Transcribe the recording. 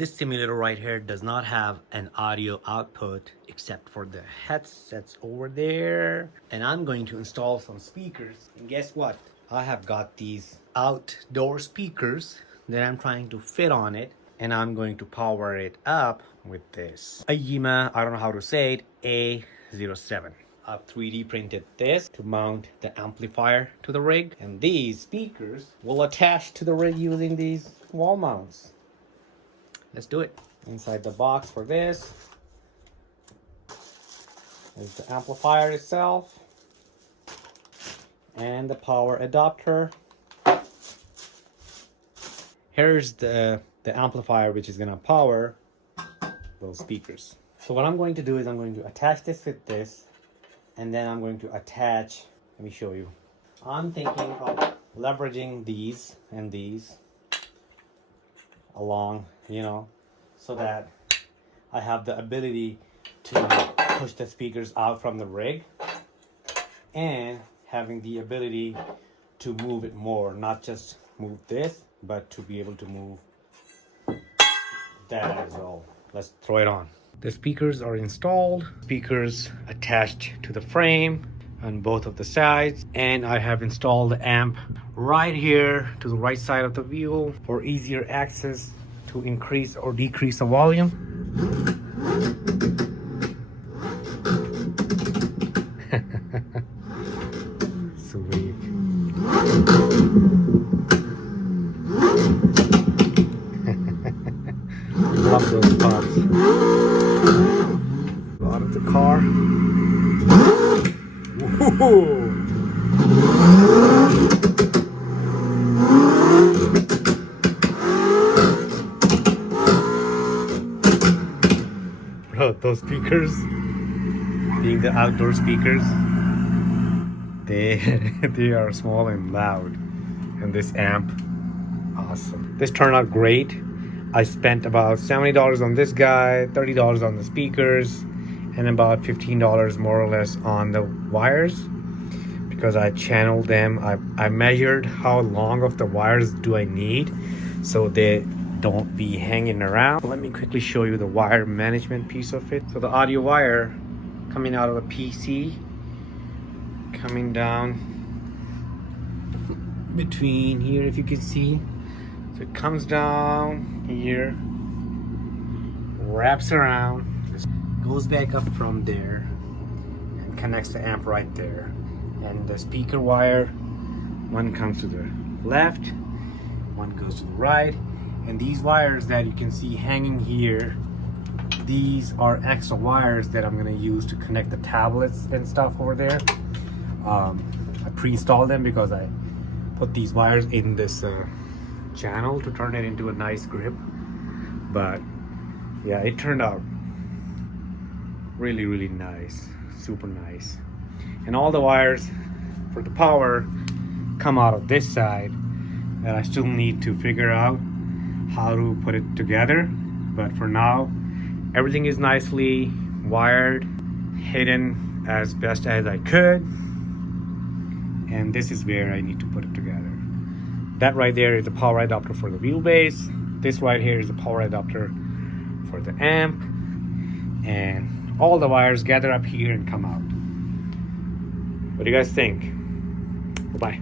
This simulator right here does not have an audio output except for the headsets over there. And I'm going to install some speakers. And guess what? I have got these outdoor speakers that I'm trying to fit on it. And I'm going to power it up with this Aiyima, I don't know how to say it, A07. I've 3D printed this to mount the amplifier to the rig, and these speakers will attach to the rig using these wall mounts. Let's do it. Inside the box for this is the amplifier itself and the power adapter. Here's the amplifier which is gonna power those speakers. So what I'm going to do is I'm going to attach this with this, and then I'm going to attach, let me show you. I'm thinking of leveraging these and these along, you know, so that I have the ability to push the speakers out from the rig and having the ability to move it more, not just move this, but to be able to move that as well. Let's throw it on. The speakers are installed, speakers attached to the frame on both of the sides, and I have installed the amp right here to the right side of the wheel for easier access to increase or decrease the volume. Sweet. Love those pops. Out of the car. Woohoo! Bro, those speakers, being the outdoor speakers, they are small and loud, and this amp, awesome. This turned out great. I spent about $70 on this guy, $30 on the speakers, and about $15 more or less on the wires, because I channeled them. I measured how long of the wires do I need so they don't be hanging around. Let me quickly show you the wire management piece of it. So the audio wire coming out of the PC, coming down between here, if you can see. So it comes down here, wraps around, goes back up from there, and connects the amp right there. And the speaker wire, one comes to the left, one goes to the right. And these wires that you can see hanging here, these are extra wires that I'm gonna use to connect the tablets and stuff over there. I pre-installed them because I put these wires in this channel to turn it into a nice grip. But yeah, it turned out really, really nice, super nice. And all the wires for the power come out of this side, that I still need to figure out how to put it together. But for now, everything is nicely wired, hidden as best as I could, and this is where I need to put it together. That right there is the power adapter for the wheelbase. This right here is the power adapter for the amp, and all the wires gather up here and come out. What do you guys think? Bye-bye.